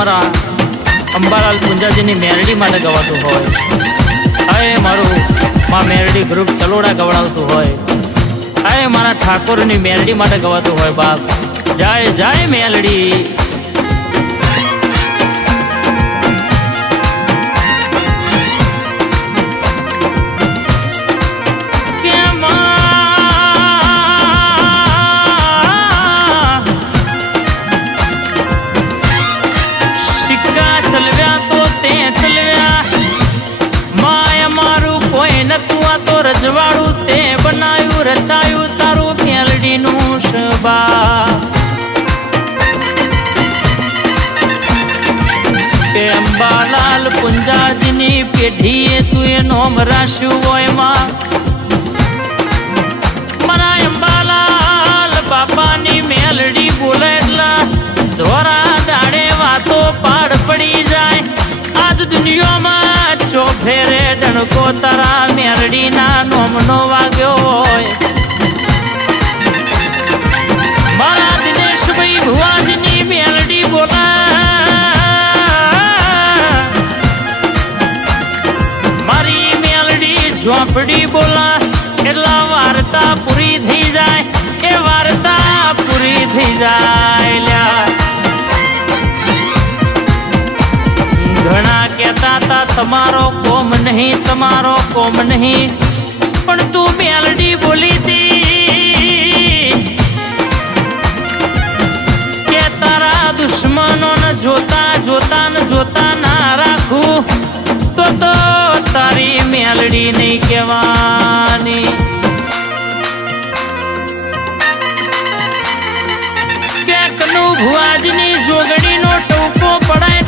અમારા અંબાલાલ પુંજાજીની મેરડી માટે ગવાતું હોય, હાય મારું માં મેરડી ગ્રુપ ચલોડા ગવડાવતું હોય, હાય મારા ઠાકોરની મેરડી માટે ગવાતું હોય બાપ, જાય જાય મેલડી. રજવાડું તે બનાયું રચાયું તારું મેલડીનું શબા, કે અંબાલાલ પુંજાજીની પેઢીએ તું એ નોમ રાખ્યું હોય માં, મારા અંબાલાલ બાપાની મેલડી બોલે એટલા ધોરા દાડે વાતો પાડ પડી જાય. આજ દુનિયામાં ચોફેરે ડણકો તારા મેરડીના નોમનો વાગ્યો હોય. મારા દિનેશભાઈ ભુવાજીની મેલડી બોલા, મારી મેલડી ઝોપડી બોલા, એટલા વાર્તા પૂરી થઈ જાય, એ વાર્તા પૂરી થઈ જાય. ઘણા કહેતા તા તમારો કોમ નહીં, તમારો કોમ નહીં, પણ તું મેલડી બોલી તી કે તારા દુશ્મનોને જોતા જોતા ને જોતા ના રાખું તો તારી મેલડી નહીં કહેવાની. કે કનુ ભુવાજની જોગડીનો ટોપો પડાય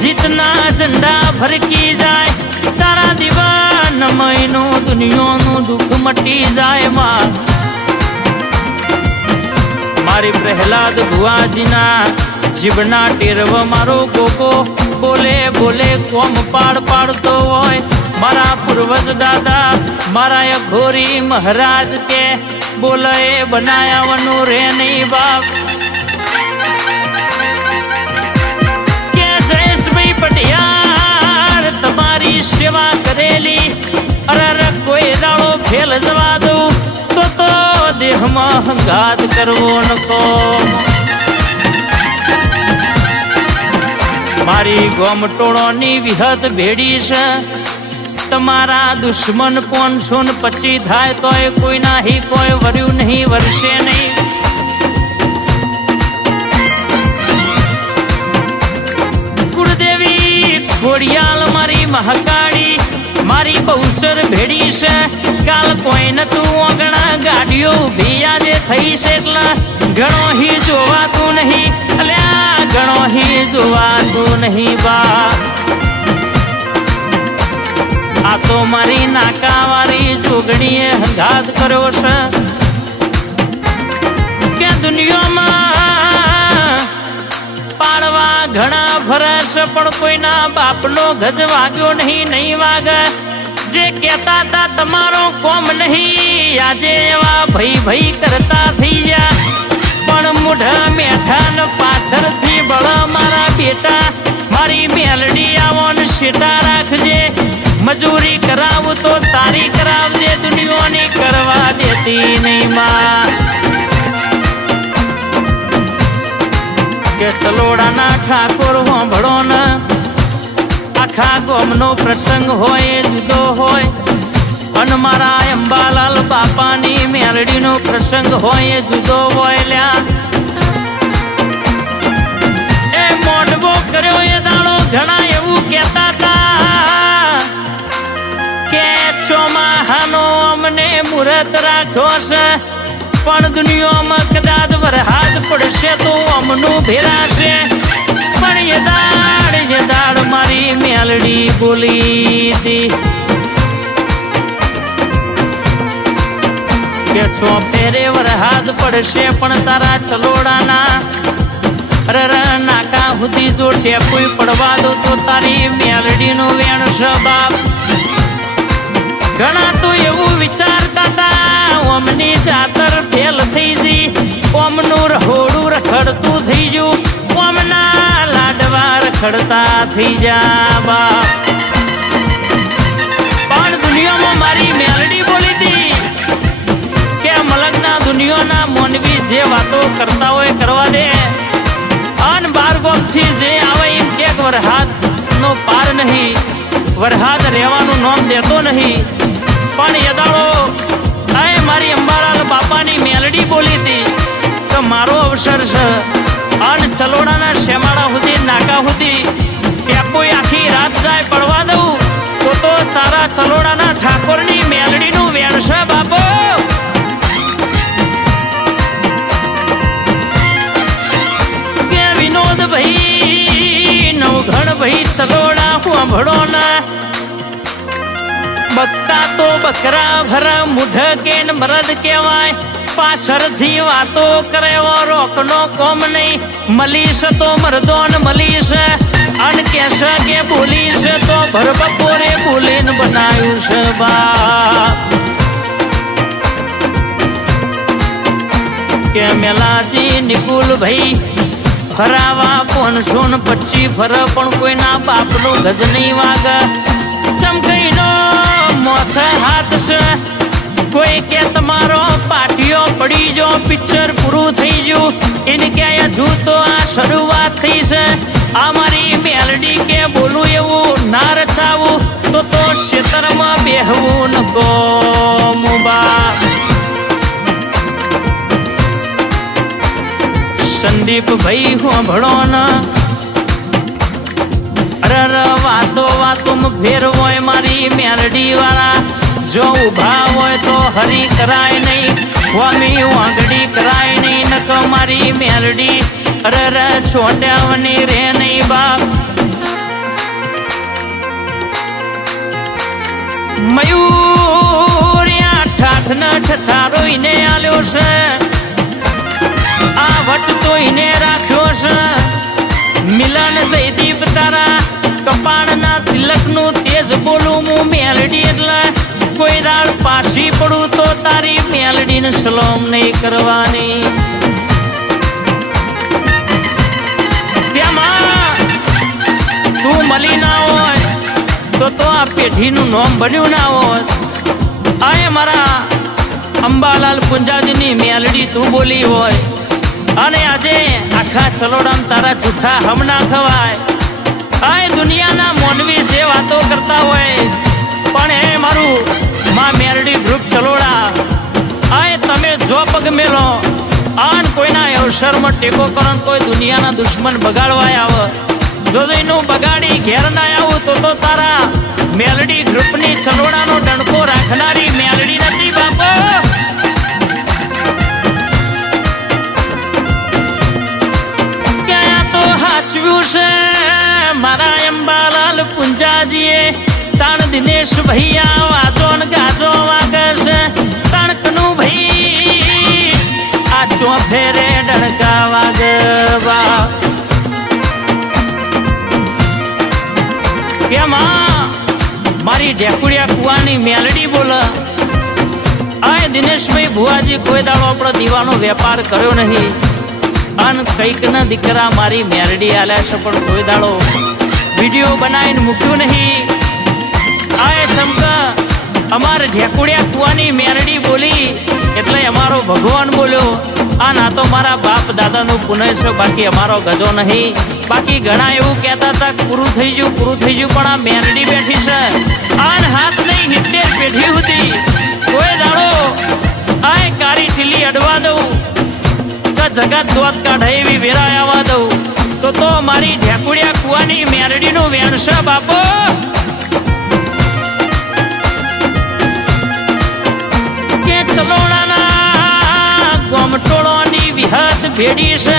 જીતના ઝંડા ફરકી જાય, તારા દીવાન મહિનો દુનિયાનું દુઃખ મટી જાય. માં મારી પ્રહલાદ ભુવાજીના જીવના ટેરવ મારો ગોગો બોલે બોલે કોમ પાડ પાડતો હોય. મારા પૂર્વજ દાદા મારા અઘોરી મહારાજ કે બોલે બનાયાવાનું રે નહીં બાપ. પટિયાર તમારી સેવા કરેલી અરે કોઈ દાડો ફેલ જવા દઉં તો દેહમાં હંગાત કરવો નકો. મારી ગોમટોળોની વિહત ભેડી છે, તમારા દુશ્મન 525 થાય તોય કોઈ નાહી કોઈ વર્યું નહીં, વરસે નહીં. ઘોડિયાલ મારી મહાકાળી મારી બહુચર ભેડી છે, કાલ કોઈ નતું ઓગણા ગાડીઓ ઉભી આજે થઈ છે, એટલા ઘણો હી જોવાતું નહીં, અલ્યા ઘણો હી જોવાતું નહીં બા. આ તો મારી નાકાવાળી જોગણીએ હંગાત કર્યો છે કે દુનિયામાં પાડવા ઘણા ફરસ પણ કોઈના બાપનો ગજ વાગ્યો નહીં, નહીં વાગે. જે કહેતા તા તમારો કોમ નહીં આજે એવા ભઈ ભઈ કરતા થઈ ગયા, પણ મૂઢા મેઠા ને પાછળથી બળ મારા બેટા મારી મેલડી આવો ને શેટા રાખજે, મજૂરી કરાવું તો તારી કરાવજે, દુનિયાની કરવા દેતી નહીં માં. કે ચલોડાના ઠાકોર હોંભળો ને આખા ગોમનો પ્રસંગ હોય જુદો હોય, અને મારા અંબાલાલ બાપાની મેરડીનો પ્રસંગ હોય જુદો હોય. લ્યા એ મોઢવો કર્યો એ દાડો ઘણા એવું કહેતા તા કે ચોમાહાનો અમને મુહૂર્ત રાખ્યો છે, પણ દુનિયામાં કદાચ વરહાદ પડશે તો અમનું ભેરાશે. પણ એ દાડ મારી મેલડી બોલી હતી કે છો ફેરે વરહાદ પડશે પણ તારા ચલોડાના નાકા સુધી જો ટેપુય પડવા દો તો તારી મેલડીનું વેણ છે બાપ. ઘણા તો એવું વિચારતા હતા ઓમની જાતર ફેલ થઈ ગઈ, ઓમનું રહોડું રખડતું થઈ ગયું, ઓમના લાડવા રખડતા થઈ જા બાપ. પણ દુનિયામાં મારી મેલડી બોલી હતી કે મલકના દુનિયાના મોનવી જે વાતો કરતા હોય કરવા દે, અન બારગોમથી જે આવે એમ કે વરહાદ નો પાર નહીં, વરહાદ રહેવાનું નામ દેતો નહીં. પણ યદાળો એ મારી અંબાલાલ બાપાની મેલડી બોલી હતી કે મારો અવસર છે અન ચલોડાના શેમાળા સુધી નાકા સુધી કોઈ આખી રાત જાય પડવા દઉં તો તારા ચલોડાના ઠાકોરની મેલડીનું વેણ છે બાપો. કે વિનોદ ભાઈ નવઘણ ભાઈ ચલોડા સાંભળો ના, બકતા તો બકરા ભર મુઢ કે મરદ કહેવાય, પાછળથી વાતો કરે રોકનો કોમ નહીં, મલીશ તો મરદોન મલીશ અન કેશે કે બોલીશ તો ભર બપોરે બોલીને બનાવ્યું છે બાપ. કે મેલાજી નિકુલ ભાઈ ફરાવા 525 ફર પણ કોઈના બાપનું ગજ નહીં વાગ, ચમકઈનો મોથ હાથ છે, કોઈ કે તમારો પાટિયો પડી જો પિક્ચર પૂરું થઈ ગયું, એને કે હજુ તો આ શરૂઆત થઈ છે. આ મારી મેલડી કે બોલું એવું ના રચાવું તો ક્ષેત્રમાં બેહવું નકો મુબા. સંદીપ ભાઈ સાંભળો ના, અરર વાતો વાતોમાં ફેર હોય મારી મેલડી વાળા, જો ઉભા હોય તો હરી કરાય નહીં, સ્વામી વાંગડી કરાય નહીં, નક મારી મેલડી અરર છોડ્યાવની રે નહીં બાપ. મયુરિયા ઠાઠ ન ઠઠારો એને આલ્યો છે, આ વટ તો એને રાખ્યો છે, મિલન જયદીપ તારા કપાળના તિલકનું તેજ બોલું હું મેલડી, એટલે કોઈ દાળ પાછી પડું તો તારી મેલડીને સલોમ નહીં કરવાની. ત્યાંમાં તું મળી ના હોય તો આ પેઢીનું નામ બન્યું ના હોત. આ મારા અંબાલાલ પુંજાજીની મેલડી તું બોલી હોય અને આજે આખા ચલોડામ તારા જૂઠા હમ ના ખવાય. આ દુનિયાના મોનવી જે વાતો કરતા હોય પણ એ મારું માં મેલડી ગ્રુપ ચલોડા, આ તમે જો પગ મેલો આન કોઈના અવસરમાં ટેકો કરો, કોઈ દુનિયાના દુશ્મન બગાડવા આવે, જો એનું બગાડી ઘેર ના આવું તો તારા મેલડી ગ્રુપની ચલોડાનો ડણકો રાખનારી મેલડી નથી બાપો. ક્યાં તો હાચવ્યું છે મારા અંબાલાલ પુંજાજીએ, તાણ દિનેશ ભૈયા વાજો ને ગાજો વાગે છે, તાણ કનુ ભાઈ આ ચોફેરે ડણકા વાગે બા. કેમાં મારી ઢેકુડિયા કુવાની મેલડી બોલ, આ દિનેશભાઈ ભુવાજી કોઈ દાડો આપણો દીવાનો વેપાર કર્યો નહીં, અન કઈક ના દીકરા મારી મેલડી આલ્યા છે પણ કોઈ દાડો વિડીયો બનાવીને મૂક્યું નહીં. આ ચમકા અમારે ઢેકુડિયા કુવાની મેલડી બોલી એટલે અમારો ભગવાન બોલ્યો. આ ના તો મારા બાપ દાદાનું પુનઃ છે, બાકી અમારો ગજો નહીં. બાકી ઘણા એવું કહેતા હતા પૂરું થઈ ગયું પણ આ મેલડી બેઠી છે, આન હાથ નહીં 70 પેઢી હતી. કોઈ દાડો આ કારી ઠીલી અડવા દઉં કે જગત દોત કાઢે એવી વેરાય આવવા દઉં તો મારી ઢેકુડિયા કુવાની મેલડીનું વેણ છે બાપો. કે ચલોડાના ગોમટોળોની વિહત ભેડી છે,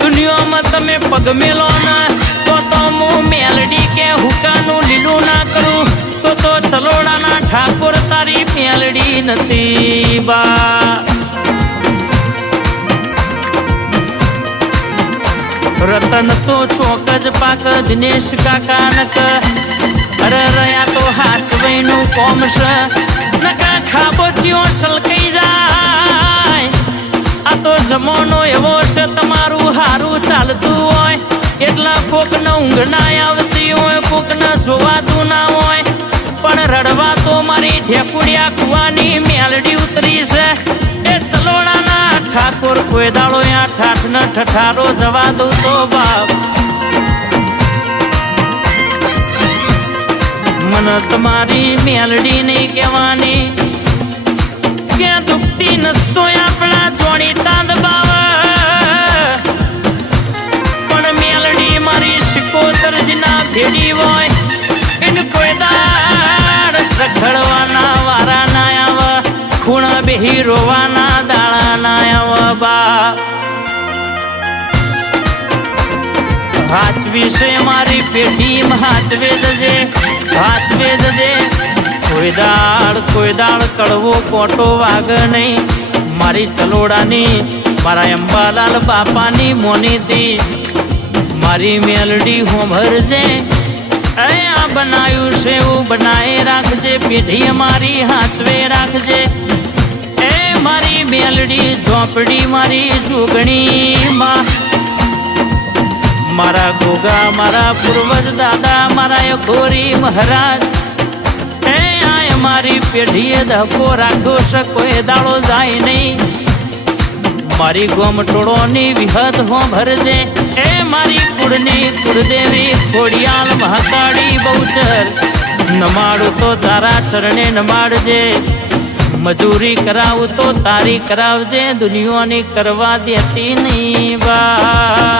દુનિયામાં તમે પગ મેલો ના તો હું મેલડી કે હુકાનું લીલું ના કરું તો ચલોડાના ઠાકોર તારી મેલડી નથી બા. રતન તો ચોક જ પાક દિનેશ કાકા નક, અરે રહ્યા તો હાથ વહીનું કોમ છે, નકા ખાબોચીઓ સલકાઈ જાય. આ તો જમાનો એવો છે તમારું હારું ચાલતું હોય એટલા કોકને ઊંઘ ના આવતી હોય, કોકને જોવાતું ના હોય, પણ રડવા તો મારી ઠેકુડિયા કુવાની મેલડી ઉતરી છે. એ ચલોડાના ઠાકોર કોઈ દાડો આ ઠાઠને ઠઠારો જવા દઉં તો બાપ મને તમારી મેલડી નહીં કહેવાની કે દુખતી નસતો આપણા જોડી તાંદબાવ, પણ મેલડી મારી શિકોતરજીના ભેડી હોય એને કોઈ દાડ રખડવાના વારા ના આવે, ખૂણા બેહી રોવાના દાડા ના આવે બાપ. હાચવી છે મારી પેઢી હાચવે જજે, હાચવે જજે. કોઈ દાડ કડવો કોટો વાગ નહીં. મારી ચલોડાની મારા અંબાલાલ બાપાની મોનીથી મારી મેલડી હોંભરજે. આ બનાવ્યું છે એવું બનાએ રાખજે, પેઢી મારી હાચવે રાખજે. એ મારી મેલડી ઝોપડી મારી સુગણી માં મારા ગોગા મારા પૂર્વજ દાદા મારા ગોરી મહારાજ એ આય મારી પેઢીએ ધક્કો રાખ્યો છે કોઈ દાડો જાય નહીં. મારી ગોમટોળોની વિહત હો ભરજે. એ મારી કુળની કુળદેવી ખોડિયાલ મહાકાળી બહુચર નમાડું તો તારા ચરણે નમાડજે. મજૂરી કરાવું તો તારી કરાવજે, દુનિયાની કરવા દેતી નહીં બા.